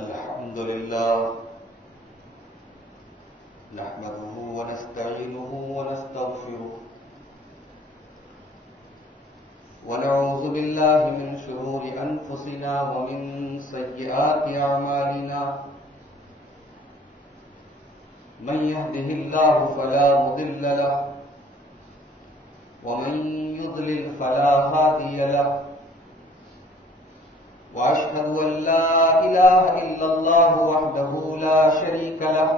الحمد لله نحمده ونستعينه ونستغفره ونعوذ بالله من شرور أنفسنا ومن سيئات أعمالنا من يهده الله فلا مضل له ومن يضلل فلا هادي له وأشهد أن لا إله إلا الله وحده لا شريك له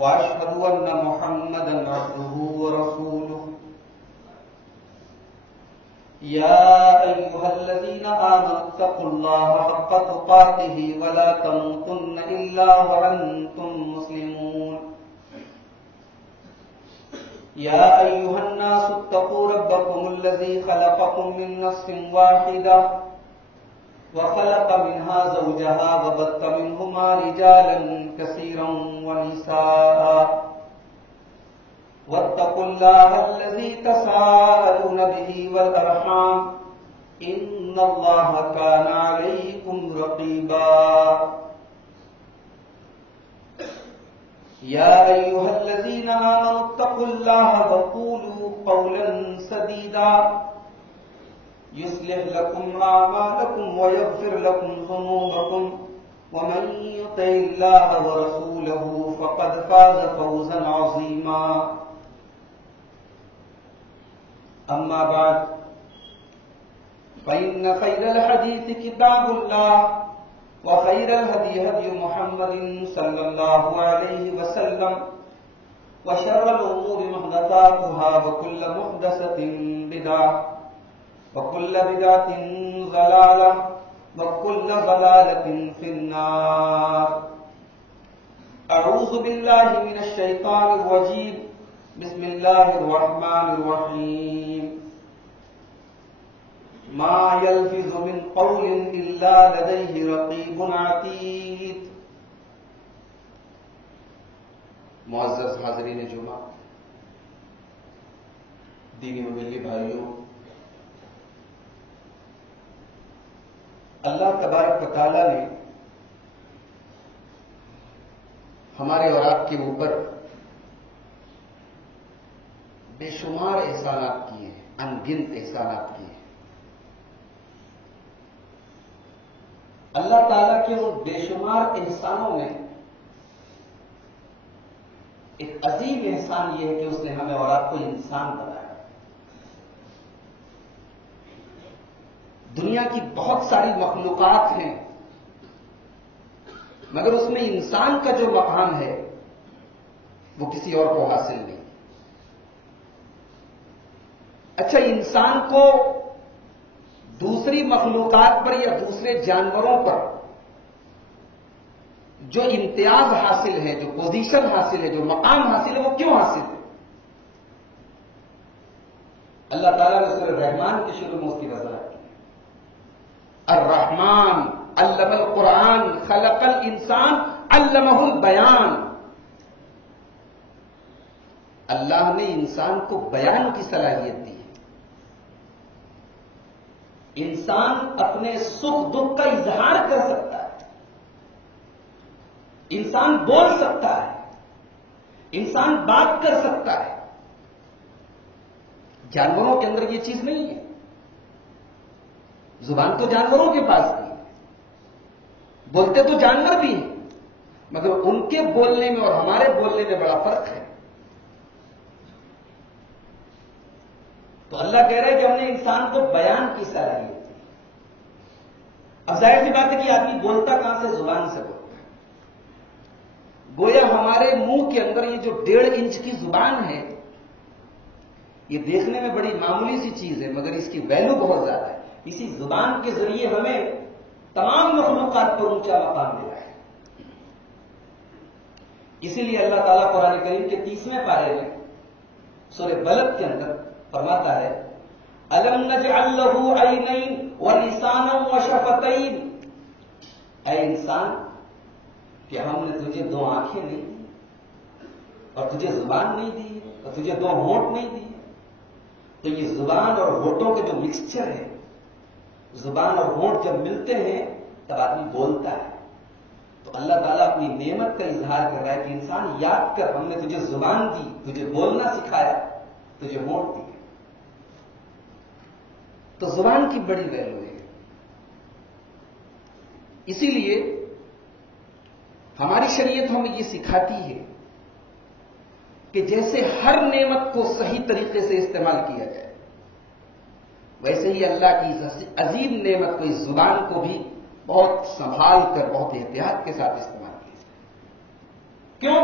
وأشهد أن محمدا عبده ورسوله يا أيها الذين آمنوا اتقوا الله حق تقاته ولا تموتن إلا وأنتم مسلمون يا أيها الناس اتقوا ربكم الذي خلقكم من نفس واحدة وخلق منها زوجها وبث منهما رجالا كثيرا ونساء واتقوا الله الذي تساءلون به والأرحام إن الله كان عليكم رقيبا يا أيها الذين آمنوا اتقوا الله وقولوا قولا سديدا يصلح لكم أعمالكم ويغفر لكم ذنوبكم ومن يطع الله ورسوله فقد فاز فوزا عظيما أما بعد فإن خير الحديث كتاب الله وخير الهدي هدي محمد صلى الله عليه وسلم وشر الأمور محدثاتها وكل محدثة بدعة وكل بدعة ضلالة وكل ضلالة في النار. أعوذ بالله من الشيطان الرجيم. بسم الله الرحمن الرحيم. ما يلفظ من قول إلا لديه رقيب عتيد. معزز حاضرین جمعہ، دینی و ملی بھائیوں، اللہ تبارک و تعالی نے ہمارے اور آپ کے اوپر بے شمار احسانات کیے ہیں، ان گنت احسانات کیے ہیں۔ اللہ تعالیٰ کے ان بے شمار احسانوں میں ایک عظیم احسان یہ ہے کہ اس نے ہمیں اور آپ کو انسان بنایا۔ دنیا کی بہت ساری مخلوقات ہیں، مگر اس میں انسان کا جو مقام ہے وہ کسی اور کو حاصل نہیں۔ اچھا، انسان کو دوسری مخلوقات پر یا دوسرے جانوروں پر جو امتیاز حاصل ہے، جو پوزیشن حاصل ہے، جو مقام حاصل ہے، وہ کیوں حاصل ہے؟ اللہ تعالیٰ نے سورہ رحمان کے شروع میں اس کی وضاحت کی۔ الرحمن علم القرآن خلق الانسان علمہ البیان۔ اللہ نے انسان کو بیان کی صلاحیت دی ہے۔ انسان اپنے سکھ دکھ کا اظہار کر سکتا ہے، انسان بول سکتا ہے، انسان بات کر سکتا ہے۔ جانوروں کے اندر یہ چیز نہیں ہے۔ زبان تو جانوروں کے پاس بھی ہے، بولتے تو جانور بھی ہیں، مگر ان کے بولنے میں اور ہمارے بولنے میں بڑا فرق ہے۔ تو اللہ کہہ رہا ہے کہ ہم نے انسان کو بیان کی صلاحیت دی۔ اب ظاہر سی بات ہے کہ آدمی بولتا کہاں سے؟ زبان سے بولتا ہے۔ گویا ہمارے منہ کے اندر یہ جو 1.5 انچ کی زبان ہے، یہ دیکھنے میں بڑی معمولی سی چیز ہے، مگر اس کی ویلیو بہت زیادہ ہے۔ اسی زبان کے ذریعے ہمیں تمام مخلوقات پر اونچا مقام ملا ہے۔ اسی لیے اللہ تعالیٰ قرآن کریم کے 30ویں پارے میں سورہ بلد کے اندر فرماتا ہے، أَلَمْ نَجْعَلْ لَهُ عَيْنَيْنِ وَلِسَانًا وَشَفَتَيْنِ۔ اے انسان، کہ ہم نے تجھے 2 آنکھیں نہیں دی، اور تجھے زبان نہیں دی، اور تجھے 2 ہونٹ نہیں دی؟ تو یہ زبان اور ہونٹوں کے جو مکسچر ہے، زبان اور ہونٹ جب ملتے ہیں تب آدمی بولتا ہے. تو اللہ تعالیٰ اپنی نعمت کا اظہار کر رہا ہے کہ انسان یاد کر، ہم نے تجھے زبان دی، تجھے بولنا سکھایا، تجھے ہونٹ دی. تو زبان کی بڑی ویلیو ہے. اسی لیے ہماری شریعت ہمیں یہ سکھاتی ہے کہ جیسے ہر نعمت کو صحیح طریقے سے استعمال کیا جائے، ویسے ہی اللہ کی عظیم نعمت کو، اس زبان کو بھی بہت سنبھال کر، بہت احتیاط کے ساتھ استعمال کیا جائے. کیوں؟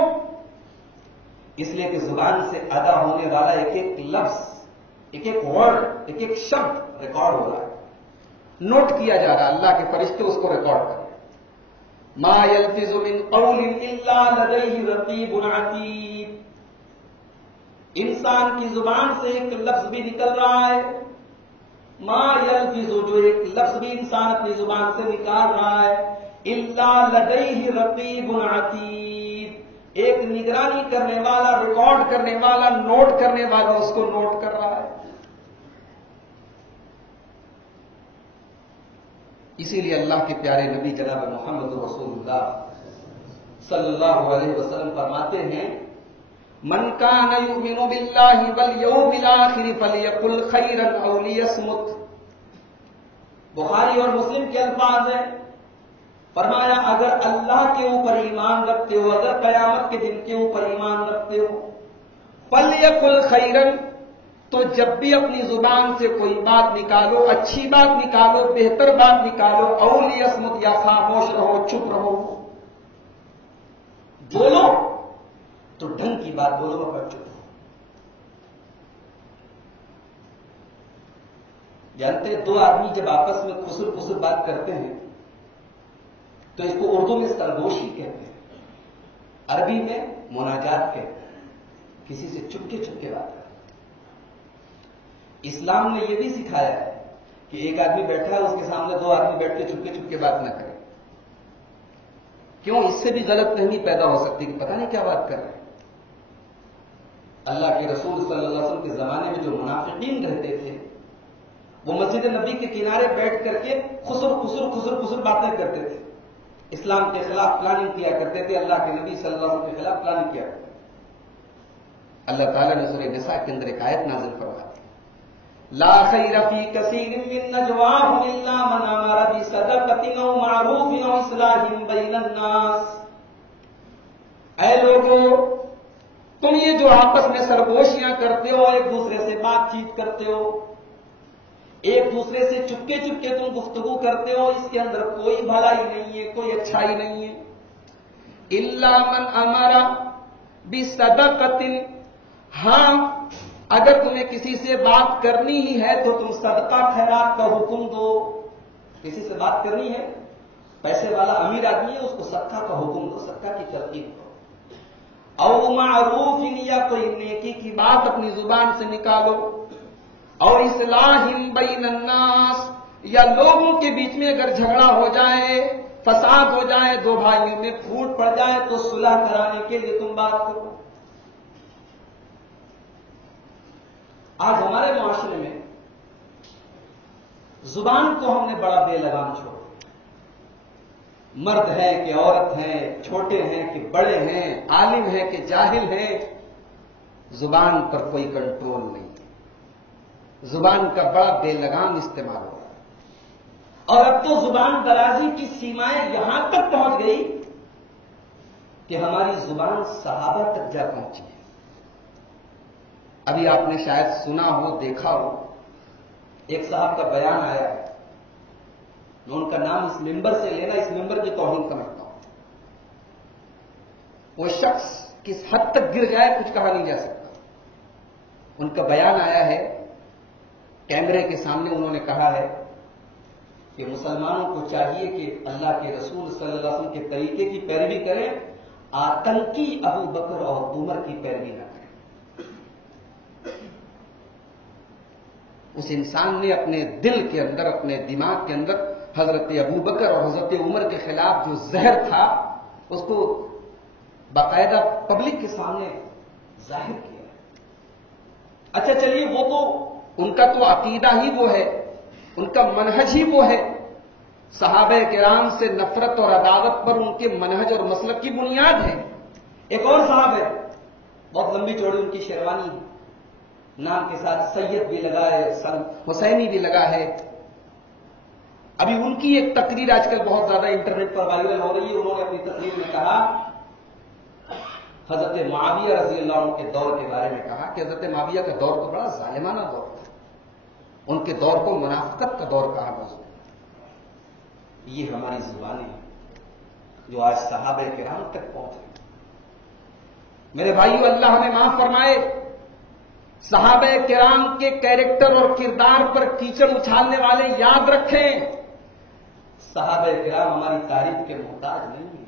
اس لیے کہ زبان سے ادا ہونے والا ایک ایک لفظ، ایک ایک ورڈ، ایک ایک شبد ریکارڈ ہو رہا ہے، نوٹ کیا جا رہا ہے. اللہ کے فرشتے اس کو ریکارڈ کر رہے ہیں. ما یلفظ من قول الا لدیہ رقیب عتید. انسان کی زبان سے ایک لفظ بھی نکل رہا ہے، ما یلفظ، جو ایک لفظ بھی انسان اپنی زبان سے نکال رہا ہے، الا لدیہ رقیب عتید، ایک نگرانی کرنے والا، ریکارڈ کرنے والا، نوٹ کرنے والا اس کو نوٹ کر رہا ہے. اسی لیے اللہ کے پیارے نبی جناب محمد رسول اللہ صلی اللہ علیہ وسلم فرماتے ہیں، من کان یؤمن باللہ والیوم الآخر فلیقل خیرا او لیصمت. بخاری اور مسلم کے الفاظ ہیں. فرمایا اگر اللہ کے اوپر ایمان رکھتے ہو، اگر قیامت کے دن کے اوپر ایمان رکھتے ہو، فلیقل خیرا، تو جب بھی اپنی زبان سے کوئی بات نکالو، اچھی بات نکالو، بہتر بات نکالو، او لیصمت، یا خاموش رہو، چپ رہو. بولو تو ڈھنگ کی بات بولو، پر چپ رہو. جانتے دو آدمی جب آپس میں خسر خسر بات کرتے ہیں تو اس کو اردو میں سرگوشی کہتے ہیں، عربی میں مناجات کہتے ہیں. کسی سے چپکے چپکے بات کرتے. اسلام نے یہ بھی سکھایا ہے کہ ایک آدمی بیٹھا ہے، اس کے سامنے دو آدمی بیٹھ کے چپکے چپکے بات نہ کریں. کیوں؟ اس سے بھی غلط فہمی پیدا ہو سکتی کہ پتہ نہیں کیا بات کر رہے ہیں. اللہ کے رسول صلی اللہ علیہ وسلم کے زمانے میں جو منافقین رہتے تھے، وہ مسجد نبی کے کنارے بیٹھ کر کے خسر خسر خسر خسر باتیں کرتے تھے، اسلام کے خلاف پلاننگ کیا کرتے تھے، اللہ کے نبی صلی اللہ علیہ وسلم کے خلاف پلاننگ کیا کرتے تھے. اللہ تعالیٰ نے سورہ نساء کے اندر ایک آیت نازل فرمائی، لا خیر فی کثیر من نجواہم الا من امر بصدقۃ او معروف او اصلاح بین الناس. اے لوگو، تم یہ جو آپس میں سرگوشیاں کرتے ہو، ایک دوسرے سے بات چیت کرتے ہو، ایک دوسرے سے چپکے چپکے تم گفتگو کرتے ہو، اس کے اندر کوئی بھلائی نہیں ہے، کوئی اچھائی نہیں ہے. الا من امر بصدقۃ، ہاں اگر تمہیں کسی سے بات کرنی ہی ہے تو تم صدقہ خیرات کا حکم دو. کسی سے بات کرنی ہے، پیسے والا امیر آدمی ہے، اس کو صدقہ کا حکم دو، صدقہ کی ترغیب دو. او معروف، یا کوئی نیکی کی بات اپنی زبان سے نکالو. اور اصلاح بین الناس، یا لوگوں کے بیچ میں اگر جھگڑا ہو جائے، فساد ہو جائے، دو بھائیوں میں پھوٹ پڑ جائے تو صلح کرانے کے لیے تم بات کرو. آج ہمارے معاشرے میں زبان کو ہم نے بڑا بے لگام چھوڑا. مرد ہیں کہ عورت ہیں، چھوٹے ہیں کہ بڑے ہیں، عالم ہیں کہ جاہل ہیں، زبان پر کوئی کنٹرول نہیں. زبان کا بڑا بے لگام استعمال ہو رہا ہے. اور اب تو زبان درازی کی سیمائیں یہاں تک پہنچ گئی کہ ہماری زبان صحابہ تک جا پہنچی ہے. ابھی آپ نے شاید سنا ہو، دیکھا ہو، ایک صاحب کا بیان آیا ہے. میں ان کا نام اس ممبر سے لینا اس ممبر کی توہین سمجھتا ہوں. وہ شخص کس حد تک گر جائے کچھ کہا نہیں جا سکتا. ان کا بیان آیا ہے، کیمرے کے سامنے انہوں نے کہا ہے کہ مسلمانوں کو چاہیے کہ اللہ کے رسول صلی اللہ علیہ وسلم کے طریقے کی پیروی کریں، آتنکی ابو بکر اور عمر کی پیروی نہ کریں. اس انسان نے اپنے دل کے اندر، اپنے دماغ کے اندر حضرت ابو بکر اور حضرت عمر کے خلاف جو زہر تھا اس کو باقاعدہ پبلک کے سامنے ظاہر کیا. اچھا چلیے، وہ تو ان کا تو عقیدہ ہی وہ ہے، ان کا منہج ہی وہ ہے. صحابہ کرام سے نفرت اور عداوت پر ان کے منہج اور مسلک کی بنیاد ہے. ایک اور صاحب ہے، بہت لمبی چوڑی ان کی شیروانی نام کے ساتھ سید بھی لگا ہے، حسینی بھی لگا ہے. ابھی ان کی ایک تقریر آج کل بہت زیادہ انٹرنیٹ پر وائرل ہو رہی ہے. انہوں نے اپنی تقریر میں کہا، حضرت معاویہ رضی اللہ عنہ کے دور کے بارے میں کہا کہ حضرت معاویہ کا دور تو بڑا ظالمانہ دور تھا، ان کے دور کو منافقت کا دور کہا گیا. یہ ہماری زبانیں ہیں جو آج صحابہ کرام تک پہنچ گئی. میرے بھائیو، اللہ ہمیں معاف فرمائے. صحابہ کرام کے کیریکٹر اور کردار پر کیچڑ اچھالنے والے یاد رکھیں، صحابہ کرام ہماری تعریف کے محتاج نہیں ہیں.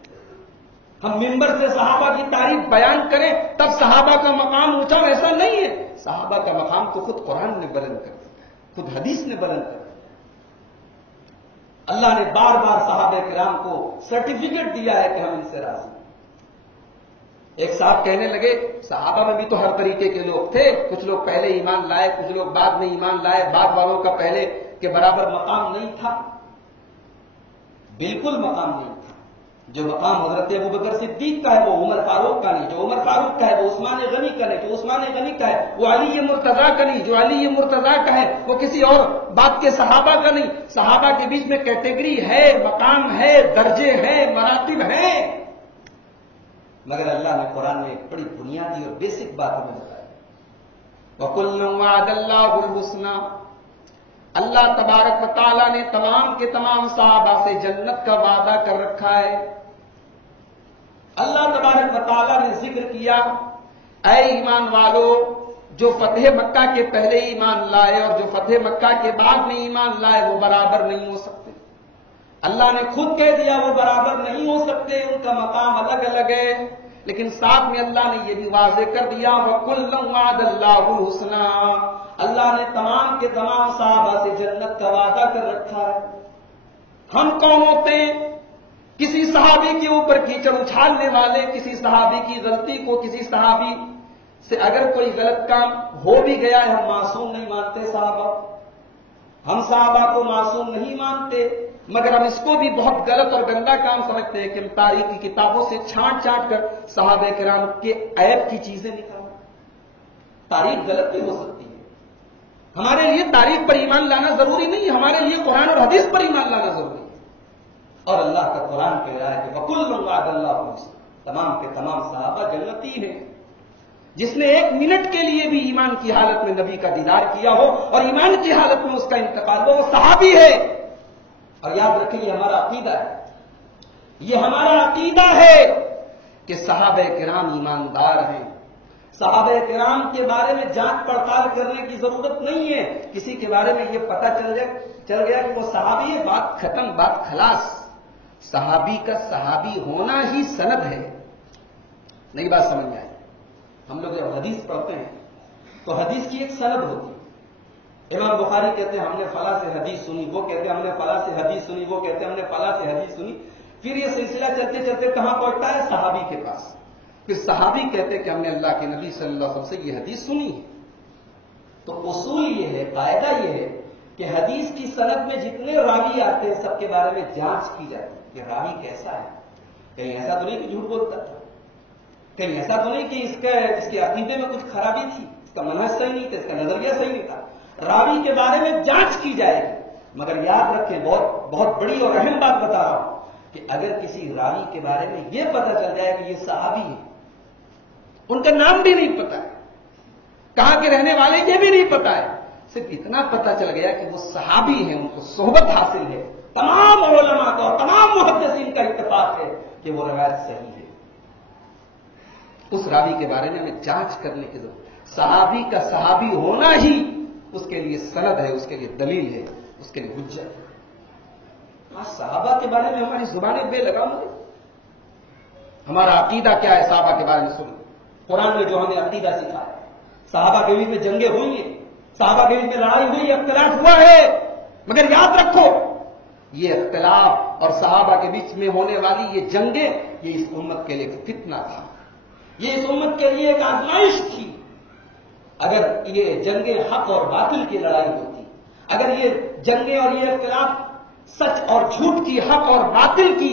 ہم ممبر سے صحابہ کی تعریف بیان کریں تب صحابہ کا مقام اونچا، ایسا نہیں ہے. صحابہ کا مقام تو خود قرآن نے بلند کر دیا، خود حدیث نے بلند کر دیا. اللہ نے بار بار صحابہ کرام کو سرٹیفکیٹ دیا ہے کہ ہم ان سے راضی ہیں. ایک صاحب کہنے لگے صحابہ میں بھی تو ہر طریقے کے لوگ تھے، کچھ لوگ پہلے ایمان لائے، کچھ لوگ بعد میں ایمان لائے، بعد والوں کا پہلے کے برابر مقام نہیں تھا. بالکل مقام نہیں تھا. جو مقام حضرت ابوبکر صدیق کا ہے وہ عمر فاروق کا نہیں، جو عمر فاروق کا ہے وہ عثمان غنی کا نہیں، جو عثمان غنی کا ہے وہ علی مرتضیٰ کا نہیں، جو علی مرتضیٰ کا ہے وہ کسی اور بات کے صحابہ کا نہیں. صحابہ کے بیچ میں کیٹیگری ہے، مقام ہے، درجے ہیں، مراتب ہیں. مگر اللہ نے قرآن میں ایک بڑی بنیادی اور بیسک بات ہمیں بتائی، وَكُلًّا وَعَدَ اللَّهُ الْحُسْنَىٰ. اللہ تبارک و تعالیٰ نے تمام کے تمام صحابہ سے جنت کا وعدہ کر رکھا ہے. اللہ تبارک و تعالیٰ نے ذکر کیا، اے ایمان والو، جو فتح مکہ کے پہلے ایمان لائے اور جو فتح مکہ کے بعد میں ایمان لائے وہ برابر نہیں ہو سکتے. اللہ نے خود کہہ دیا وہ برابر نہیں ہو سکتے، ان کا مقام الگ الگ ہے. لیکن ساتھ میں اللہ نے یہ بھی واضح کر دیا، وَكُلًّا وَعَدَ اللَّهُ الْحُسْنَىٰ. اللہ نے تمام کے تمام صحابہ سے جنت کا وعدہ کر رکھا ہے. ہم کون ہوتے ہیں؟ کسی صحابی کے اوپر کیچڑ اچھالنے والے. کسی صحابی کی غلطی کو، کسی صحابی سے اگر کوئی غلط کام ہو بھی گیا ہے، ہم معصوم نہیں مانتے صحابہ، ہم صحابہ کو معصوم نہیں مانتے، مگر ہم اس کو بھی بہت غلط اور گندا کام سمجھتے ہیں کہ ہم تاریخ کی کتابوں سے چھانٹ چھانٹ کر صحابہ کرام کے عیب کی چیزیں نکالیں. تاریخ غلط بھی ہو سکتی ہے. ہمارے لیے تاریخ پر ایمان لانا ضروری نہیں، ہمارے لیے قرآن اور حدیث پر ایمان لانا ضروری ہے. اور اللہ کا قرآن کہہ رہا ہے کہ وَكُلًّا وَعَدَ اللَّهُ الْحُسْنَىٰ. تمام کے تمام صحابہ جنتی ہیں. جس نے ایک منٹ کے لیے بھی ایمان کی حالت میں نبی کا دیدار کیا ہو اور ایمان کی حالت میں اس کا انتقال ہو، وہ صحابی ہے. اور یاد رکھیں یہ ہمارا عقیدہ ہے، یہ ہمارا عقیدہ ہے کہ صحابہ کرام ایماندار ہیں. صحابہ کرام کے بارے میں جانچ پڑتال کرنے کی ضرورت نہیں ہے. کسی کے بارے میں یہ پتہ چل گیا کہ وہ صحابی ہے، بات ختم، بات خلاص. صحابی کا صحابی ہونا ہی سند ہے. نئی بات سمجھ میں آئی؟ ہم لوگ جب حدیث پڑھتے ہیں تو حدیث کی ایک سند ہوتی ہے. امام بخاری کہتے ہیں ہم نے فلاں سے حدیث سنی، وہ کہتے ہیں ہم نے فلاں سے حدیث سنی، وہ کہتے ہیں ہم نے فلاں سے حدیث سنی. پھر یہ سلسلہ چلتے چلتے کہاں پہنچتا ہے؟ صحابی کے پاس. پھر صحابی کہتے ہیں کہ ہم نے اللہ کے نبی صلی اللہ علیہ وسلم سے یہ حدیث سنی ہے. تو اصول یہ ہے، قاعدہ یہ ہے کہ حدیث کی سند میں جتنے راوی آتے ہیں سب کے بارے میں جانچ کی جاتی ہے کہ راوی کیسا ہے. کہیں ایسا تو نہیں کہ جھوٹ بولتا تھا، کہیں ایسا تو نہیں کہ اس کے عقیدے میں کچھ خرابی تھی، اس کا منہج صحیح نہیں تھا، اس کا نظریہ صحیح نہیں تھا. راوی کے بارے میں جانچ کی جائے گی. مگر یاد رکھیں، بہت بڑی اور اہم بات بتا رہا ہوں کہ اگر کسی راوی کے بارے میں یہ پتہ چل جائے کہ یہ صحابی ہے، ان کا نام بھی نہیں پتا ہے، کہاں کے رہنے والے یہ بھی نہیں پتا ہے، صرف اتنا پتا چل گیا کہ وہ صحابی ہیں، ان کو صحبت حاصل ہے، تمام علماء کا اور تمام محدثین کا اتفاق ہے کہ وہ روایت صحیح ہے، اس راوی کے بارے میں ہمیں جانچ کرنے کی ضرورت ہے. صحابی کا صحابی ہونا ہی اس کے لیے سند ہے، اس کے لیے دلیل ہے، اس کے لیے حجت ہے. آج صحابہ کے بارے میں ہماری زبانیں بے لگام ہو گئی. ہمارا عقیدہ کیا ہے صحابہ کے بارے میں سنیں. قرآن نے جو ہمیں عقیدہ سکھایا ہے، صحابہ کے بیچ میں جنگیں ہوئی ہیں، صحابہ کے بیچ میں لڑائی ہوئی، اختلاف ہوا ہے، مگر یاد رکھو یہ اختلاف اور صحابہ کے بیچ میں ہونے والی یہ جنگیں، یہ اس امت کے لیے ایک فتنہ تھا، یہ اس امت کے لیے ایک آزمائش تھی. اگر یہ جنگیں حق اور باطل کی لڑائی ہوتی، اگر یہ جنگیں اور یہ اختلاف سچ اور جھوٹ کی، حق اور باطل کی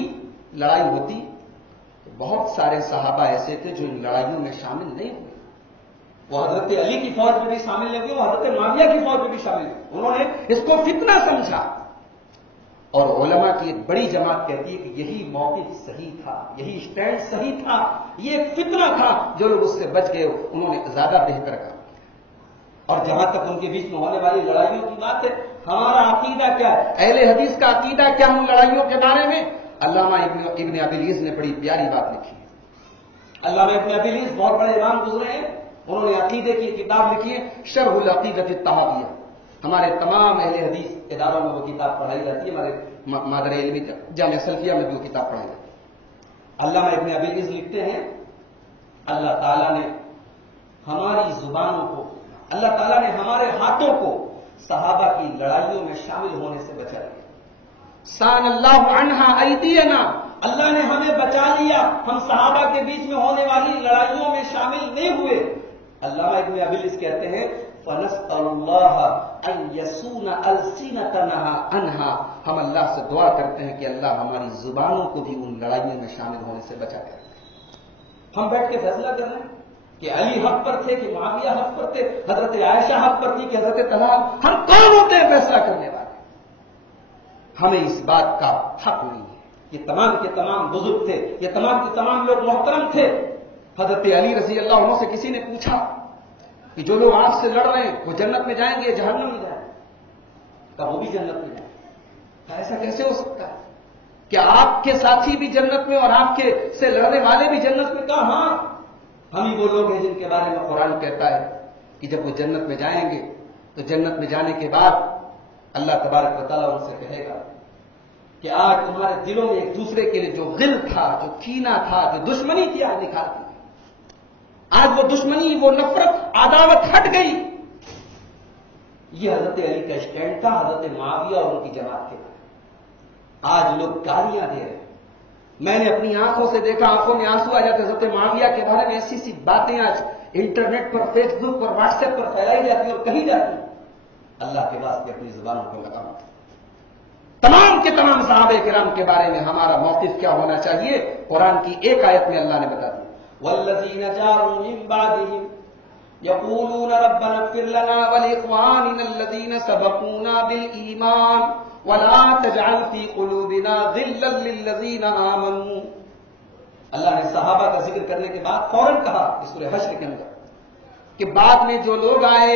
لڑائی ہوتی تو بہت سارے صحابہ ایسے تھے جو ان لڑائیوں میں شامل نہیں ہوئے. وہ حضرت علی کی فوج میں بھی شامل نہیں ہوئے، وہ حضرت معاویہ کی فوج میں بھی شامل ہوئے. انہوں نے اس کو فتنہ سمجھا. اور علماء کی ایک بڑی جماعت کہتی ہے کہ یہی موقف صحیح تھا، یہی اسٹینڈ صحیح تھا، یہ ایک فتنہ تھا. جو لوگ اس سے بچ گئے انہوں نے زیادہ بہتر کہا. اور جہاں تک ان کے بیچ میں ہونے والی لڑائیوں کی بات ہے، ہمارا عقیدہ کیا ہے، اہل حدیث کا عقیدہ کیا ان لڑائیوں کے بارے میں؟ علامہ ابن ابی العز نے بڑی پیاری بات لکھی ہے. علامہ ابن ابی العز بہت بڑے امام گزرے ہیں، انہوں نے عقیدے کی کتاب لکھی ہے شرح العقیدۃ الطحاویہ. ہمارے تمام اہل حدیث اداروں میں وہ کتاب پڑھائی جاتی ہے، ہمارے مادر علمی جامعہ سلفیہ میں بھی وہ کتاب پڑھائی جاتی ہے. علامہ ابن ابی العز لکھتے ہیں اللہ تعالیٰ نے ہماری زبانوں کو، اللہ تعالیٰ نے ہمارے ہاتھوں کو صحابہ کی لڑائیوں میں شامل ہونے سے بچا لیا. سان اللہ عنہا ایدینا، اللہ نے ہمیں بچا لیا، ہم صحابہ کے بیچ میں ہونے والی لڑائیوں میں شامل نہیں ہوئے. علامہ ابن ابی العز کہتے ہیں فنسأل اللہ ان یسون السنتنا عنہا، ہم اللہ سے دعا کرتے ہیں کہ اللہ ہماری زبانوں کو بھی ان لڑائیوں میں شامل ہونے سے بچا کرے. ہم بیٹھ کے فیصلہ کر رہے ہیں کہ علی حق پر تھے کہ معاویہ حق پر تھے، حضرت عائشہ حق پر تھی کہ حضرت طلحہ. ہم کون ہوتے ہیں فیصلہ کرنے والے؟ ہمیں اس بات کا حق نہیں ہے. یہ تمام کے تمام بزرگ تھے، یہ تمام کے تمام لوگ محترم تھے. حضرت علی رضی اللہ عنہ سے کسی نے پوچھا کہ جو لوگ آپ سے لڑ رہے ہیں وہ جنت میں جائیں گے یا جہنم میں جائیں گے؟ کہا وہ بھی جنت میں جائیں گے. ایسا کیسے ہو سکتا ہے کہ آپ کے ساتھی بھی جنت میں اور آپ کے سے لڑنے والے بھی جنت میں؟ کہا ہاں، ہم ہی وہ لوگ ہیں جن کے بارے میں قرآن کہتا ہے کہ جب وہ جنت میں جائیں گے تو جنت میں جانے کے بعد اللہ تبارک و تعالیٰ ان سے کہے گا کہ آج تمہارے دلوں میں ایک دوسرے کے لیے جو غل تھا، جو کینہ تھا، جو دشمنی تھی، آج نکال دی. آج وہ دشمنی، وہ نفرت، عداوت ہٹ گئی. یہ حضرت علی کا اسٹینڈ تھا حضرت معاویہ اور ان کی جماعت کے بارے. آج لوگ گالیاں دے رہے ہیں. میں نے اپنی آنکھوں سے دیکھا، آنکھوں میں آنسو آ جاتے. حضرت معاویہ کے بارے میں ایسی سی باتیں آج انٹرنیٹ پر، فیس بک پر، واٹس ایپ پر پھیلائی جاتی اور کہی جاتی. اللہ کے واسطے اپنی زبانوں کو لگام دیں. تمام کے تمام صحابہ کرام کے بارے میں ہمارا موقف کیا ہونا چاہیے؟ قرآن کی ایک آیت میں اللہ نے بتا دیا والذین جاءوا من بعدهم یقولون ربنا اغفر لنا ولإخواننا الذین سبقونا بالایمان ولا تجعل في قلوبنا غلا للذین آمنوا. اللہ نے صحابہ کا ذکر کرنے کے بعد فوراً کہا سورہ حشر کے اندر کہ بعد میں جو لوگ آئے،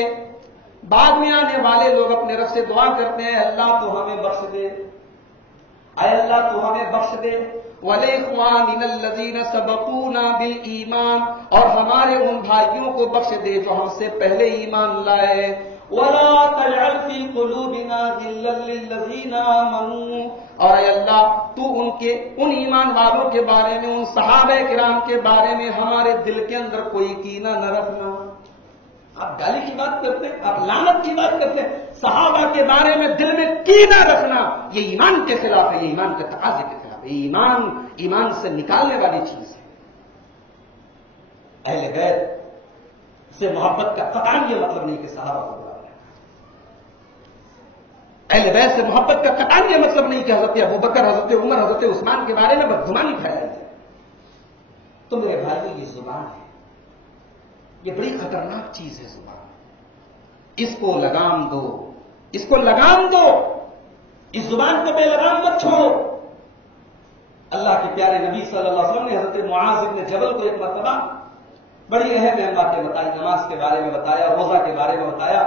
بعد میں آنے والے لوگ اپنے رب سے دعا کرتے ہیں اللہ تو ہمیں بخش دے، اے اللہ تو ہمیں بخش دے. وَلِإِخْوَانِنَا الَّذِينَ سَبَقُونَا بِالْإِيمَانِ، اور ہمارے ان بھائیوں کو بخش دے جو ہم سے پہلے ایمان لائے. وَلَا تَجْعَلْ فِي قُلُوبِنَا غِلًّا لِّلَّذِينَ آمَنُوا، اور اے اللہ تو ان ایمان والوں کے بارے میں، ان صحابہ کرام کے بارے میں ہمارے دل کے اندر کوئی کینہ نہ رکھنا. آپ گالی کی بات کرتے ہیں، آپ لعنت کی بات کرتے ہیں، صحابہ کے بارے میں دل میں کینہ رکھنا یہ ایمان کے خلاف ہے، یہ ایمان کے تقاضے کے خلاف ہے. ایمان سے نکالنے والی چیز ہے. اہل بیت سے محبت کا قطعاً یہ مطلب نہیں کہ صحابہ کو برا لگے. اہل بیت سے محبت کا قطعاً یہ مطلب نہیں کہ حضرت ابوبکر، حضرت عمر، حضرت عثمان کے بارے میں بدگمانی پھیلائی جائے. تو میرے بھائیوں یہ زبان ہے، یہ بڑی خطرناک چیز ہے زبان. اس کو لگام دو، اس کو لگام دو، اس زبان کو بے لگام مت چھوڑو. اللہ کے پیارے نبی صلی اللہ علیہ وسلم نے حضرت معاذ بن جبل کو ایک مرتبہ بڑی اہم باتیں بتائی، نماز کے بارے میں بتایا، روزہ کے بارے میں بتایا،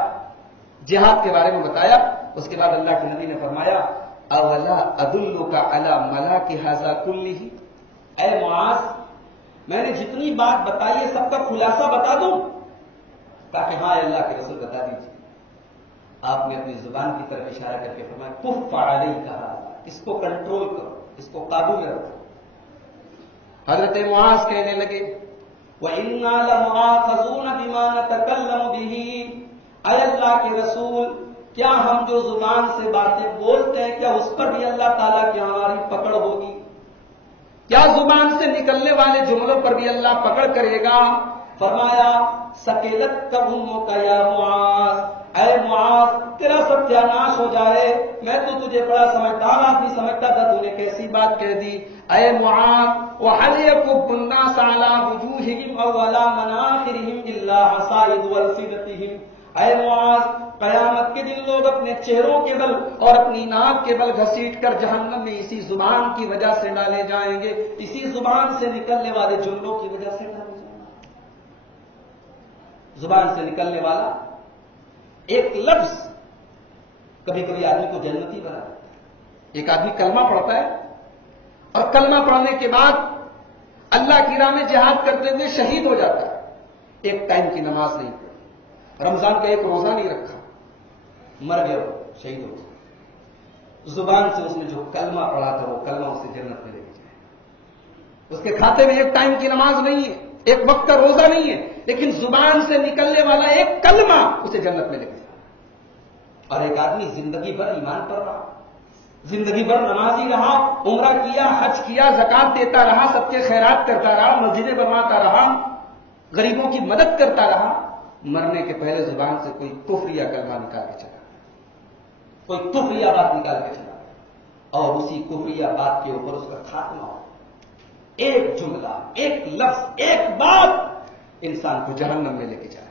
جہاد کے بارے میں بتایا. اس کے بعد اللہ کے نبی نے فرمایا اولا ادلک علی ملاک ھذا کلہ، اے معاذ میں نے جتنی بات بتائی ہے سب کا خلاصہ بتا دوں؟ تاکہ ہاں اللہ کے رسول بتا دیجیے. آپ نے اپنی زبان کی طرف اشارہ کر کے فرمایا کف علیک ھذا، اس کو کنٹرول کرو، اس کو قابو میں رکھو. حضرت معاذ کہنے لگے وَإِنَّا لَمُؤَاخَذُونَ بِمَا نَتَكَلَّمُ بِهِ، اے اللہ کے رسول کیا ہم جو زبان سے باتیں بولتے ہیں کیا اس پر بھی اللہ تعالیٰ کی ہماری پکڑ ہوگی؟ کیا زبان سے نکلنے والے جملوں پر بھی اللہ پکڑ کرے گا؟ فرمایا سکیلت کا امک یا معاذ، اے معاذ تیرا ستیہ ناش ہو جائے، میں تو تجھے بڑا سمجھدار آدمی سمجھتا تھا، تو نے کیسی بات کہہ دی۔ اے معاذ وَهَلْ يَكُبُّ النَّاسَ عَلَىٰ وُجُوهِهِمْ أَوْ عَلَىٰ مَنَاخِرِهِمْ إِلَّا حَصَائِدُ أَلْسِنَتِهِمْ۔ اے معاذ قیامت کے دن لوگ اپنے چہروں کے بل اور اپنی ناک کے بل گھسیٹ کر جہنم میں اسی زبان کی وجہ سے ڈالے جائیں گے، اسی زبان سے نکلنے والے جملوں کی وجہ سے ڈالے جائیں گے۔ زبان سے نکلنے والا ایک لفظ کبھی کبھی آدمی کو جنتی بنا دیتا ہے۔ ایک آدمی کلمہ پڑھتا ہے اور کلمہ پڑھنے کے بعد اللہ کی راہ میں جہاد کرتے ہوئے شہید ہو جاتا ہے، ایک ٹائم کی نماز نہیں پڑھی، رمضان کا ایک روزہ نہیں رکھا، مر گیا، شہید ہو گیا۔ زبان سے اس نے جو کلمہ پڑھا تھا وہ کلمہ اسے جنت میں لے کے جائے۔ اس کے کھاتے میں ایک ٹائم کی نماز نہیں ہے، ایک وقت کا روزہ نہیں ہے، لیکن زبان سے نکلنے والا ایک کلمہ اسے جنت میں لے کے جائے۔ اور ایک آدمی زندگی بھر ایمان پر رہا، زندگی بھر نمازی رہا، عمرہ کیا، حج کیا، زکات دیتا رہا، سب کے خیرات کرتا رہا، مسجدیں بنواتا رہا، غریبوں کی مدد کرتا رہا، مرنے کے پہلے زبان سے کوئی کفریہ کلمہ نکال کے چلا، کوئی کفریہ بات نکال کے چلا، اور اسی کفریہ بات کے اوپر اس کا خاتمہ ہو۔ ایک جملہ، ایک لفظ، ایک بات انسان کو جہنم میں لے کے جائے۔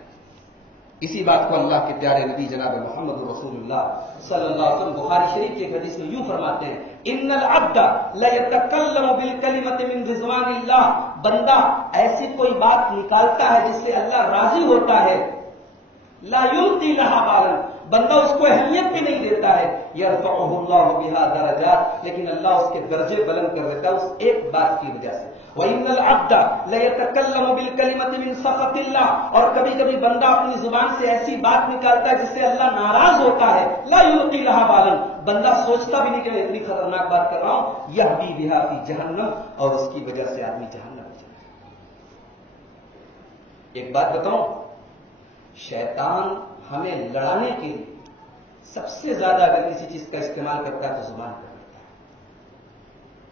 اسی بات کو اللہ کے پیارے نبی جناب محمد رسول اللہ صلی اللہ علیہ وسلم بخاری شریف کی ایک حدیث میں یوں فرماتے ہیں، ان العبد لیتکلم بالکلمۃ من رضوان اللہ، بندہ ایسی کوئی بات نکالتا ہے جس سے اللہ راضی ہوتا ہے، لا یلقی لها بالا، بندہ اس کو اہمیت بھی نہیں دیتا ہے، یرفعہ اللہ بها درجات، لیکن اللہ اس کے درجے بلند کر دیتا ہے اس ایک بات کی وجہ سے۔ وَإِنَّ الْعَبْدَ لَيَتَكَلَّمُ بِالْكَلِمَةِ مِنْ سَخَطِ اللَّهِ، اور کبھی کبھی بندہ اپنی زبان سے ایسی بات نکالتا ہے جس سے اللہ ناراض ہوتا ہے، لا یلقی لها بالا، بندہ سوچتا بھی نہیں کہ میں اتنی خطرناک بات کر رہا ہوں، یہدی بها فی جہنم، اور اس کی وجہ سے آدمی جہنم میں چلا جائے۔ ایک بات بتاؤں، شیطان ہمیں لڑانے کے لیے سب سے زیادہ اگر کسی چیز کا استعمال کرتا ہے تو زبان کا کرتا ہے۔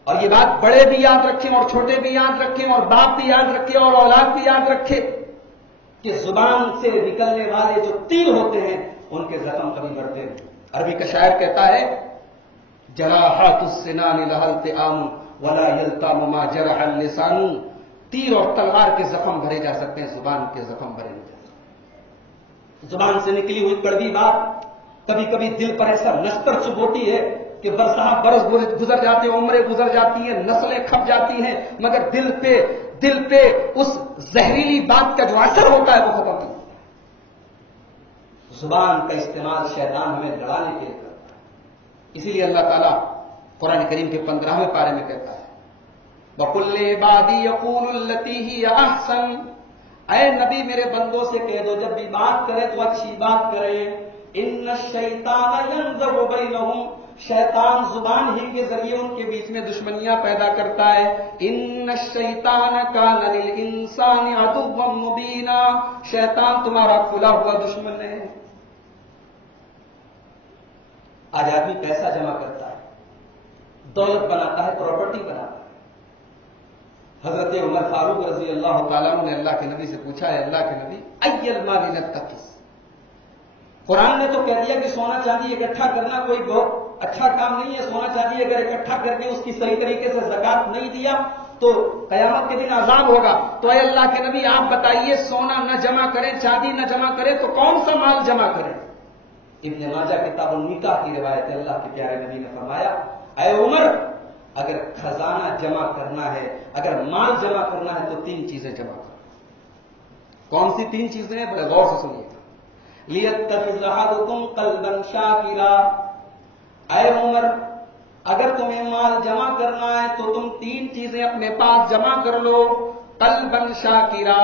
اور یہ بات بڑے بھی یاد رکھیں اور چھوٹے بھی یاد رکھیں اور باپ بھی یاد رکھے اور اولاد بھی یاد رکھے کہ زبان سے نکلنے والے جو تیر ہوتے ہیں ان کے زخم کبھی بڑھتے ہیں۔ عربی کا شاعر کہتا ہے، جراحات السنان لها التئام ولا يلتام ما جرح اللسان، تیر اور تلوار کے زخم بھرے جا سکتے ہیں، زبان کے زخم بھرے نہیں جا سکتے۔ زبان سے نکلی ہوئی کڑوی بات کبھی کبھی دل پر ایسا نستر چبوتی ہے کہ برسہ برس گزر جاتے ہیں، عمریں گزر جاتی ہیں، نسلیں کھپ جاتی ہیں، مگر دل پہ اس زہریلی بات کا جو اثر ہوتا ہے وہ ختم نہیں ہوتا۔ زبان کا استعمال شیطان ہمیں لڑانے کے لیے کرتا ہے، اسی لیے اللہ تعالیٰ قرآن کریم کے 15ویں پارے میں کہتا ہے، وَقُلْ لِعِبَادِي يَقُولُوا الَّتِي هِيَ أَحْسَنُ، اے نبی میرے بندوں سے کہہ دو جب بھی بات کرے تو اچھی بات کرے، ان الشیطان ینزغ بینہم، شیطان زبان ہی کے ذریعے ان کے بیچ میں دشمنیاں پیدا کرتا ہے، ان الشیطان کان للانسان عدوا مبینا، شیطان تمہارا کھلا ہوا دشمن ہے۔ آج آدمی پیسہ جمع کرتا ہے، دولت بناتا ہے، پراپرٹی بناتا ہے۔ حضرت عمر فاروق رضی اللہ تعالیٰ عنہ نے اللہ کے نبی سے پوچھا ہے، اللہ کے نبی ای المال نتقص، قرآن نے تو کہہ دیا کہ سونا چاندی اکٹھا کرنا کوئی بہت اچھا کام نہیں ہے، سونا چاندی اگر اکٹھا کر کے اس کی صحیح طریقے سے زکات نہیں دیا تو قیامت کے دن عذاب ہوگا، تو اے اللہ کے نبی آپ بتائیے سونا نہ جمع کریں، چاندی نہ جمع کریں تو کون سا مال جمع کریں؟ ابن ماجہ کتاب النکاح کی روایت ہے، اللہ کے پیارے نبی نے فرمایا، اے عمر اگر خزانہ جمع کرنا ہے، اگر مال جمع کرنا ہے تو 3 چیزیں جمع کرو۔ کون سی 3 چیزیں ہیں؟ بڑے غور سے سنیے گا۔ لیتخذ احدکم قلبا شاکرا، اے عمر اگر تمہیں مال جمع کرنا ہے تو تم 3 چیزیں اپنے پاس جمع کر لو۔ قلبا شاکرا،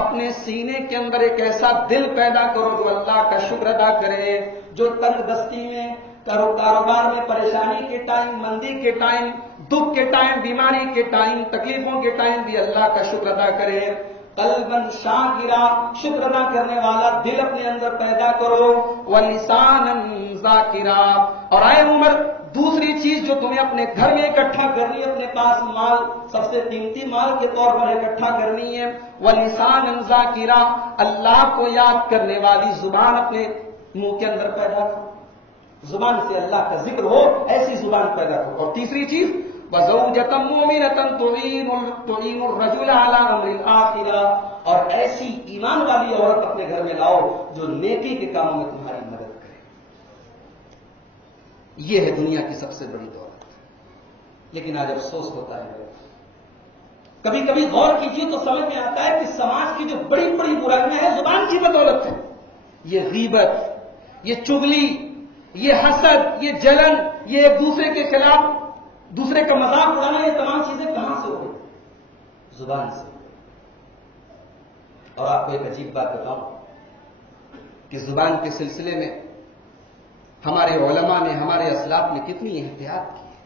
اپنے سینے کے اندر ایک ایسا دل پیدا کرو جو اللہ کا شکر ادا کرے، جو تنگ دستی میں، کاروبار میں، پریشانی کے ٹائم، مندی کے ٹائم، دکھ کے ٹائم، بیماری کے ٹائم، تکلیفوں کے ٹائم بھی اللہ کا شکر ادا کرے۔ قلبا شاکرا، شکر ادا کرنے والا دل اپنے اندر پیدا کرو۔ ولسانا ذاکرا، اور اے عمر دوسری چیز جو تمہیں اپنے گھر میں اکٹھا کرنی ہے، اپنے پاس مال سب سے قیمتی مال کے طور پر اکٹھا کرنی ہے، ولسانا ذاکرا، اللہ کو یاد کرنے والی زبان اپنے منہ کے اندر پیدا کرو, زبان سے اللہ کا ذکر ہو, ایسی زبان پیدا کرو. اور تیسری چیز وَزَوْجَةً مُؤْمِنَةً تُعِينُ الرَّجُلَ عَلَىٰ أَمْرِ الْآخِرَةِ, اور ایسی ایمان والی عورت اپنے گھر میں لاؤ جو نیکی کے کاموں میں تمہاری مدد کرے. یہ ہے دنیا کی سب سے بڑی دولت. لیکن آج افسوس ہوتا ہے, کبھی کبھی غور کیجیے تو سمجھ میں آتا ہے کہ سماج کی جو بڑی بڑی برائیاں ہیں زبان کی بدولت ہے. یہ غیبت, یہ چغلی, یہ حسد, یہ جلن, یہ ایک دوسرے کے خلاف دوسرے کا مذاق اڑانا, یہ تمام چیزیں کہاں سے ہوئی؟ زبان سے. اور آپ کو ایک عجیب بات بتاؤں کہ زبان کے سلسلے میں ہمارے علماء نے, ہمارے اسلاف نے کتنی احتیاط کی ہے.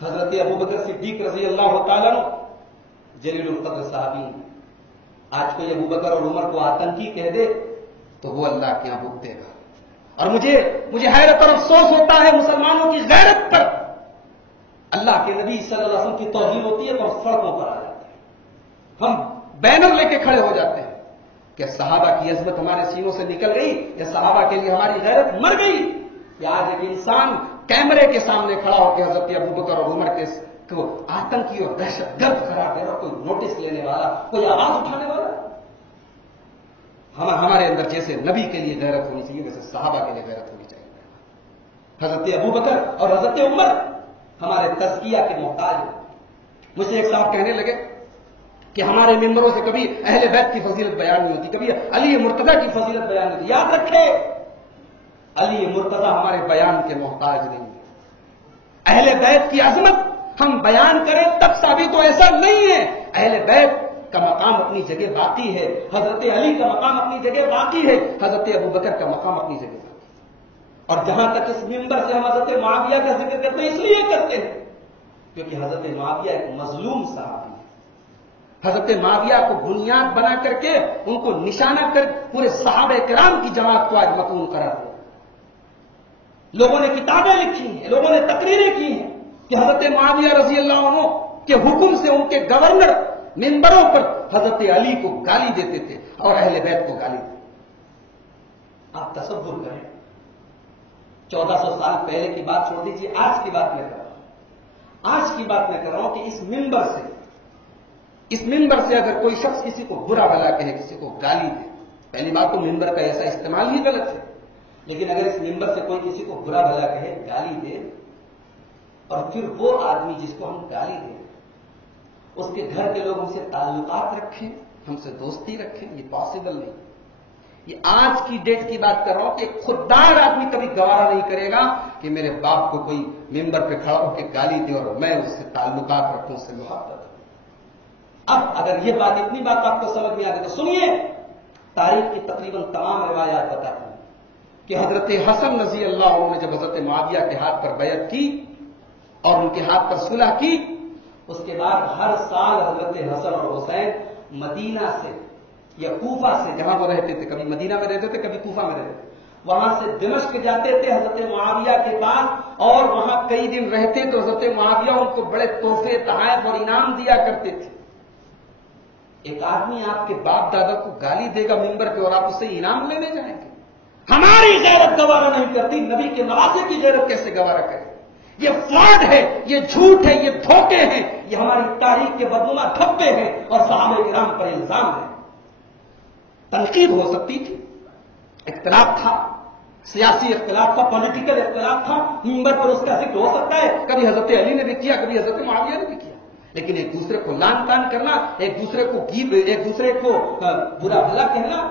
حضرت ابوبکر صدیق رضی اللہ تعالیٰ جلیل القدر صحابی, آج کوئی ابوبکر اور عمر کو آتنکی کہہ دے تو وہ اللہ کے یہاں بھگتے گا. اور مجھے حیرت اور افسوس ہوتا ہے مسلمانوں کی غیرت پر. اللہ کے نبی صلی اللہ علیہ وسلم کی توہین ہوتی ہے تو ہم سڑکوں پر آ جاتے ہیں, ہم بینر لے کے کھڑے ہو جاتے ہیں کہ صحابہ کی عظمت ہمارے سینوں سے نکل گئی, یا صحابہ کے لیے ہماری غیرت مر گئی. کہ آج ایک انسان کیمرے کے سامنے کھڑا ہو کے حضرت ابوبکر اور عمر کے کو آتنکی اور دہشت گرد قرار دے رہا, کوئی نوٹس لینے والا, کوئی آواز اٹھانے والا. ہمارے اندر جیسے نبی کے لیے غیرت ہونی چاہیے ویسے صحابہ کے لیے غیرت ہونی چاہیے. حضرت ابوبکر اور حضرت عمر ہمارے تزکیہ کے محتاج ہیں. مجھ سے ایک صاحب کہنے لگے کہ ہمارے ممبروں سے کبھی اہل بیت کی فضیلت بیان نہیں ہوتی, کبھی علی مرتضیٰ کی فضیلت بیان نہیں ہوتی. یاد رکھے, علی مرتضیٰ ہمارے بیان کے محتاج نہیں ہے. اہل بیت کی عظمت ہم بیان کریں تب ثابت ہو, ایسا نہیں ہے. اہل بیت کا مقام اپنی جگہ باقی ہے, حضرت علی کا مقام اپنی جگہ باقی ہے, حضرت ابوبکر کا مقام اپنی جگہ باقی ہے. اور جہاں تک اس ممبر سے ہم حضرت معاویہ کا ذکر کرتے ہیں اس لیے کرتے ہیں کیونکہ حضرت معاویہ ایک مظلوم صحابی ہے. حضرت معاویہ کو بنیاد بنا کر کے, ان کو نشانہ کر پورے صحابہ کرام کی جماعت کو آج مقبول قرار دیا. لوگوں نے کتابیں لکھی ہیں, لوگوں نے تقریریں کی ہیں کہ حضرت معاویہ رضی اللہ عنہ کے حکم سے ان کے گورنر ممبروں پر حضرت علی کو گالی دیتے تھے اور اہل بیت کو گالی دیتے. آپ تصور کریں, 1400 سال پہلے کی بات چھوڑ دیجیے, آج کی بات میں کر رہا ہوں. آج کی بات میں کر رہا ہوں کہ اس ممبر سے اگر کوئی شخص کسی کو برا بھلا کہے, کسی کو گالی دے, پہلی بات تو ممبر کا ایسا استعمال ہی غلط ہے, لیکن اگر اس ممبر سے کوئی کسی کو برا بھلا کہے, گالی دے, اور پھر وہ آدمی جس کو ہم گالی دیں اس کے گھر کے لوگ ہم سے تعلقات رکھیں, ہم سے دوستی رکھیں, یہ پاسبل نہیں. یہ آج کی ڈیٹ کی بات کر رہا ہوں کہ ایک خوددار آدمی کبھی گوارا نہیں کرے گا کہ میرے باپ کو کوئی ممبر پہ کھڑا ہو کے گالی دے اور میں اس سے تعلقات رکھوں, اس سے محبت. اب اگر یہ بات, اتنی بات آپ کو سمجھ میں آ گئی تو سنیے, تاریخ کی تقریباً تمام روایات بتاتی ہیں کہ حضرت حسن رضی اللہ عنہ نے جب حضرت معاویہ کے ہاتھ پر بیعت کی اور ان کے ہاتھ پر صلح کی, اس کے بعد ہر سال حضرت حسن اور حسین مدینہ سے یا کوفہ سے, جہاں وہ رہتے تھے, کبھی مدینہ میں رہتے تھے کبھی کوفہ میں رہتے تھے, وہاں سے دمشق جاتے تھے حضرت معاویہ کے پاس, اور وہاں کئی دن رہتے تو حضرت معاویہ ان کو بڑے تحفے, تحائف اور انعام دیا کرتے تھے. ایک آدمی آپ کے باپ دادا کو گالی دے گا ممبر پہ اور آپ اسے انعام لینے جائیں گے. ہماری غیرت گوارا نہیں کرتی, نبی کے نوازے کی غیرت کیسے گوارا کرے؟ یہ فراڈ ہے, یہ جھوٹ ہے, یہ دھوکے ہیں, یہ ہماری تاریخ کے بدنما دھبے ہیں اور صحابہ کرام پر الزام ہے. تنقید ہو سکتی تھی, اختلاف تھا, سیاسی اختلاف تھا, پولیٹیکل اختلاف تھا, ممبر پر اس کا ذکر ہو سکتا ہے, کبھی حضرت علی نے بھی کیا, کبھی حضرت معاویہ نے بھی کیا, لیکن ایک دوسرے کو لان تان کرنا, ایک دوسرے کو برا بھلا کہنا,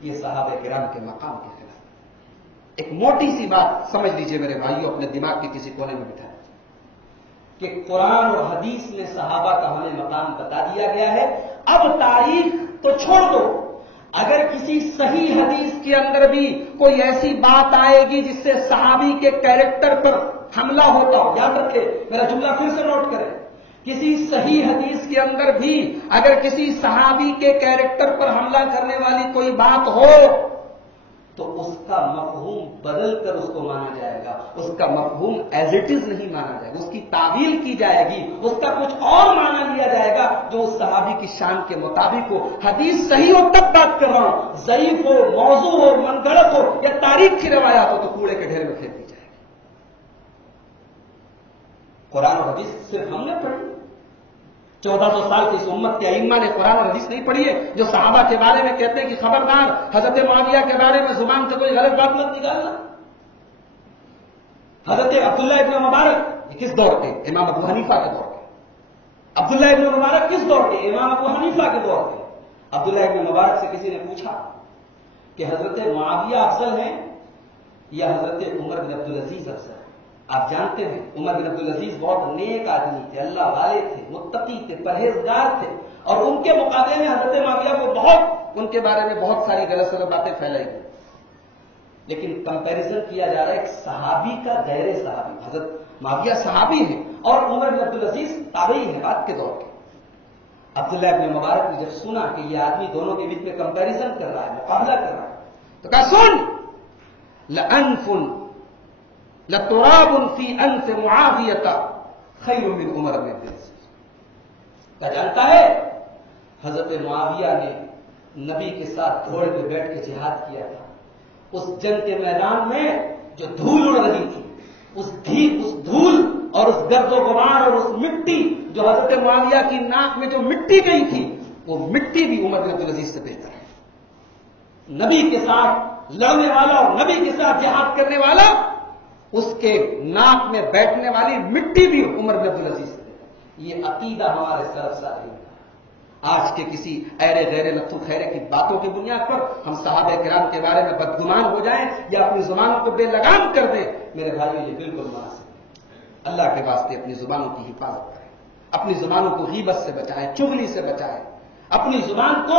یہ صحابہ کرام کے مقام کے خلاف. ایک موٹی سی بات سمجھ لیجئے میرے بھائیوں, اپنے دماغ کے کسی کونے میں بٹھائیں کہ قرآن اور حدیث میں صحابہ کا ہمیں مقام بتا دیا گیا ہے. اب تاریخ تو چھوڑ دو, اگر کسی صحیح حدیث کے اندر بھی کوئی ایسی بات آئے گی جس سے صحابی کے کیریکٹر پر حملہ ہوتا ہو, یاد رکھے میرا جملہ پھر سے نوٹ کریں, کسی صحیح حدیث کے اندر بھی اگر کسی صحابی کے کیریکٹر پر حملہ کرنے والی کوئی بات ہو تو اس کا مفہوم بدل کر اس کو مانا جائے گا, اس کا مفہوم ایز اٹ از نہیں مانا جائے گا, اس کی تعویل کی جائے گی, اس کا کچھ اور مانا لیا کیا جائے گا جو اس صحابی کی شان کے مطابق ہو. حدیث صحیح ہو تب بات کر رہا ہوں، ضعیف ہو، موضوع ہو، من گھڑت ہو یا تاریخ کی روایات ہو تو کوڑے کے ڈھیر میں پھینک دی جائے گی. قرآن اور حدیث صرف ہم نے پڑھی، 1400 سال کی اس امت کے ائمہ نے قرآن اور حدیث نہیں پڑھی ہے جو صحابہ کے بارے میں کہتے ہیں کہ خبردار حضرت معاویہ کے بارے میں زبان سے کوئی غلط بات مت نکالنا. حضرت عبداللہ ابن مبارک کس دور کے؟ امام ابو حنیفہ کے دور کے. عبداللہ ابن مبارک کس دور کے؟ امام ابو حنیفہ کے دور کے. عبداللہ ابن مبارک سے کسی نے پوچھا کہ حضرت معاویہ افضل ہیں یا حضرت عمر بن عبدالعزیز افضل ہیں؟ آپ جانتے ہیں عمر بن عبدالعزیز بہت نیک آدمی تھے، اللہ والے تھے، متقی تھے، پرہیزگار تھے، اور ان کے مقابلے میں حضرت معاویہ کو بہت ان کے بارے میں بہت ساری غلط سلط باتیں پھیلائی گئی. لیکن کمپیریزن کیا جا رہا ہے ایک صحابی کا غیر صحابی. حضرت معاویہ صحابی ہیں اور عمر بن عبدالعزیز تابعی ہیں بعد کے دور کے. عبداللہ ابن مبارک نے جب سنا کہ یہ آدمی دونوں کے بیچ میں کمپیریزن کر رہا ہے، مقابلہ کر رہا ہے، تو کہا سن لأنف لتراب فی انف معاویہ خیر من عمر بن عبدالعزیز. کیا جانتا ہے حضرت معاویہ نے نبی کے ساتھ گھوڑے پہ بیٹھ کے جہاد کیا تھا. اس جنگ کے میدان میں جو دھول اڑ رہی تھی، اس دھول اور اس گرد و غبار اور اس مٹی جو حضرت معاویہ کی ناک میں جو مٹی گئی تھی، وہ مٹی بھی عمر بن عبدالعزیز سے بہتر ہے. نبی کے ساتھ لڑنے والا اور نبی کے ساتھ جہاد کرنے والا، اس کے ناک میں بیٹھنے والی مٹی بھی عمر بن عبدالعزیز سے بہتر. یہ عقیدہ ہمارے سلف صالحین کا. آج کے کسی ایرے غیر لطو خیرے کی باتوں کی بنیاد پر ہم صحابہ کرام کے بارے میں بدگمان ہو جائیں یا اپنی زبانوں کو بے لگام کر دیں، میرے بھائیوں یہ بالکل مناسب ہے. اللہ کے واسطے اپنی زبانوں کی حفاظت کریں، اپنی زبانوں کو غیبت سے بچائیں، چغلی سے بچائیں، اپنی زبان کو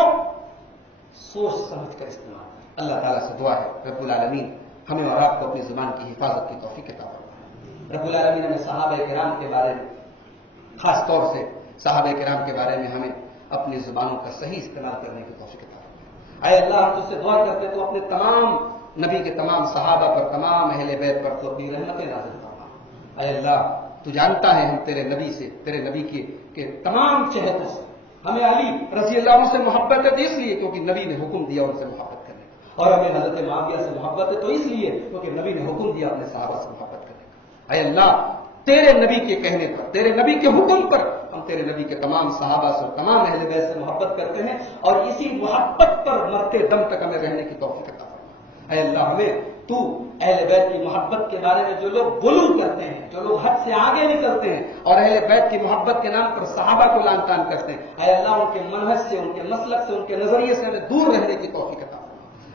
سوچ سمجھ کر استعمال کریں. اللہ تعالیٰ سے دعا ہے رب العالمین ہمیں اور آپ کو اپنی زبان کی حفاظت کی توفیق عطا فرمائے. رب العالمین ہمیں صحابہ کرام کے بارے میں، خاص طور سے صحابہ کرام کے بارے میں ہمیں اپنی زبانوں کا صحیح استعمال کرنے کی توفیق عطا فرمائے. اے اللہ ہم تجھ سے دعا کرتے تو اپنے تمام نبی کے تمام صحابہ پر، تمام اہل بیت پر تو اپنی رحمتیں نازل فرما. اے اللہ تو جانتا ہے ہم تیرے نبی سے، تیرے نبی کے تمام چہتوں سے ہمیں علی رضی اللہ عنہ سے محبت ہے اس لیے کیونکہ نبی نے حکم دیا ان سے محبت کرنے کا، اور ہمیں حضرت معاویہ سے محبت ہے تو اس لیے کیونکہ نبی نے حکم دیا اپنے صحابہ سے محبت کرنے کا. اے اللہ تیرے نبی کے کہنے پر، تیرے نبی کے حکم پر ہم تیرے نبی کے تمام صحابہ سے، تمام اہل بیت سے محبت کرتے ہیں اور اسی محبت پر مرتے دم تک ہمیں رہنے کی توفیق عطا فرما. اے اللہ ہمیں تو اہل بیت کی محبت کے بارے میں جو لوگ غلو کرتے ہیں، جو لوگ حد سے آگے نکلتے ہیں اور اہل بیت کی محبت کے نام پر صحابہ کو لعن طعن کرتے ہیں، اے اللہ ان کے منہج سے، ان کے مسلک سے، ان کے نظریے سے ہمیں دور رہنے کی توفیق عطا فرما.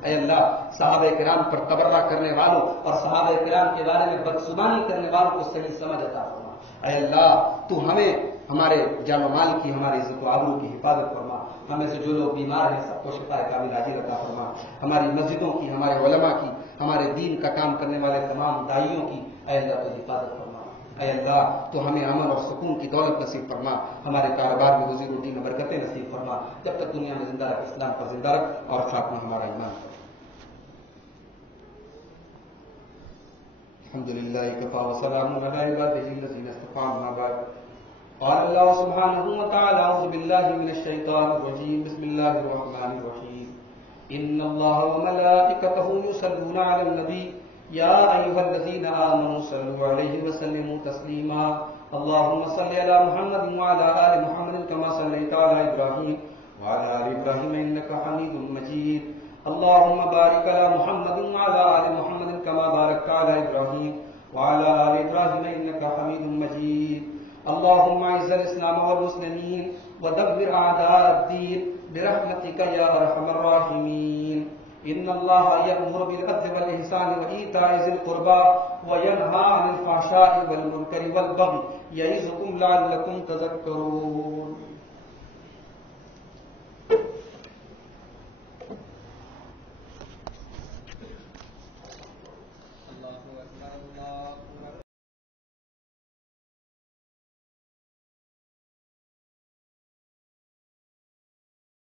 اے اللہ صحابہ کرام پر تبرہ کرنے والوں اور صحابہ کرام کے بارے میں بدزبانی کرنے والوں کو صحیح سمجھ عطا فرما. اے اللہ تو ہمیں ہمارے جان و مال کی، ہماری عزت و آبرو کی حفاظت فرما. ہمیں سے جو لوگ بیمار ہیں سب کو شفا کامل عاجل عطا فرما. ہماری مسجدوں کی، ہمارے علماء کی، ہمارے دین کا کام کرنے والے تمام داعیوں کی اے اللہ تو حفاظت فرما. اے اللہ تو ہمیں امن اور سکون کی دولت نصیب فرما. ہمارے کاروبار میں روزی روٹی میں برکتیں نصیب فرما. جب تک دنیا میں زندہ رکھ اسلام پر زندہ رکھ اور خاتمہ ہمارا ایمان کر. الحمد للہ کفا وسلام علی عبادہ الذین اصطفى. اما بعد قال اللہ سبحانہ وتعالی اعوذ باللہ من الشیطان الرجیم بسم اللہ الرحمن الرحیم ان اللہ وملائکتہ یصلون علی النبی یا ایھا الذین آمنوا صلوا علیہ وسلموا تسلیما. اللهم صل على محمد وعلى آل محمد كما صليت على إبراهيم وعلى آل إبراهيم إنك حميد مجيد. اللهم بارك على محمد وعلى آل محمد كما باركت على إبراهيم وعلى آل إبراهيم إنك حميد مجيد. اللهم أعز الإسلام والمسلمين ودمر أعداء الدين برحمتك يا أرحم الراحمين. إن الله يأمر بالعدل والإحسان وإيتاء ذي القربى وينهى عن الفحشاء والمنكر والبغي يعظكم لعلكم تذكرون.